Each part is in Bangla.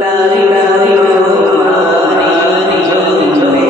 তারি তারি তোমারি জয় জয়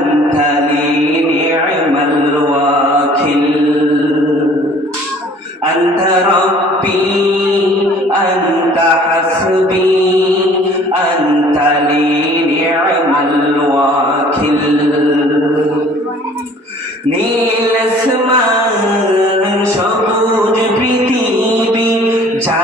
أنت لي نعم الوكيل أنت ربي أنت حسبي أنت لي نعم الوكيل নীল আসমান সবুজ পৃথিবী যা